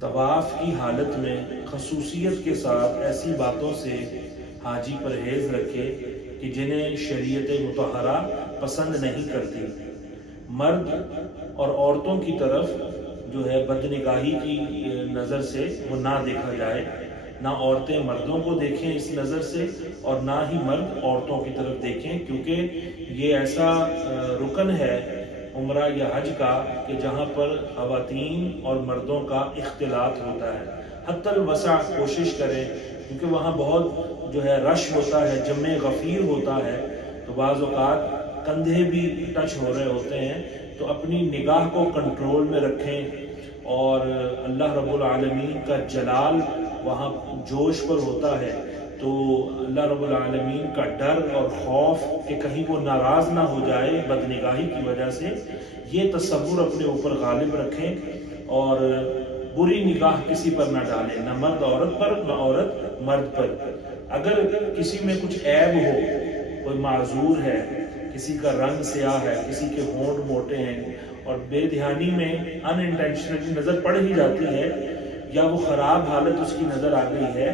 طواف کی حالت میں خصوصیت کے ساتھ ایسی باتوں سے حاجی پرہیز رکھے کہ جنہیں شریعت مطہرہ پسند نہیں کرتی۔ مرد اور عورتوں کی طرف جو ہے بدنگاہی کی نظر سے وہ نہ دیکھا جائے، نہ عورتیں مردوں کو دیکھیں اس نظر سے، اور نہ ہی مرد عورتوں کی طرف دیکھیں، کیونکہ یہ ایسا رکن ہے عمرہ یا حج کا کہ جہاں پر خواتین اور مردوں کا اختلاط ہوتا ہے۔ حتی الوسع کوشش کریں، کیونکہ وہاں بہت جو ہے رش ہوتا ہے، جمع غفیر ہوتا ہے، تو بعض اوقات کندھے بھی ٹچ ہو رہے ہوتے ہیں، تو اپنی نگاہ کو کنٹرول میں رکھیں، اور اللہ رب العالمین کا جلال وہاں جوش پر ہوتا ہے، تو اللہ رب العالمین کا ڈر اور خوف کہ کہیں وہ ناراض نہ ہو جائے بدنگاہی کی وجہ سے، یہ تصور اپنے اوپر غالب رکھیں، اور بری نگاہ کسی پر نہ ڈالیں، نہ مرد عورت پر، نہ عورت مرد پر۔ اگر کسی میں کچھ عیب ہو، کوئی معذور ہے، کسی کا رنگ سیاہ ہے، کسی کے ہونٹ موٹے ہیں، اور بے دھیانی میں ان انٹینشنلی نظر پڑ ہی جاتی ہے، یا وہ خراب حالت اس کی نظر آ گئی ہے،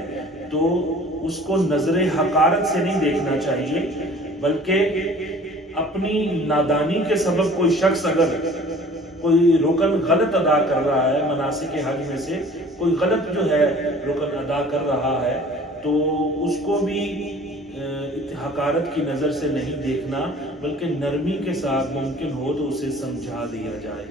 تو اس کو نظر حقارت سے نہیں دیکھنا چاہیے، بلکہ اپنی نادانی کے سبب کوئی شخص اگر کوئی رکن غلط ادا کر رہا ہے، مناسک حج میں سے کوئی غلط جو ہے رکن ادا کر رہا ہے، تو اس کو بھی حقارت کی نظر سے نہیں دیکھنا، بلکہ نرمی کے ساتھ ممکن ہو تو اسے سمجھا دیا جائے۔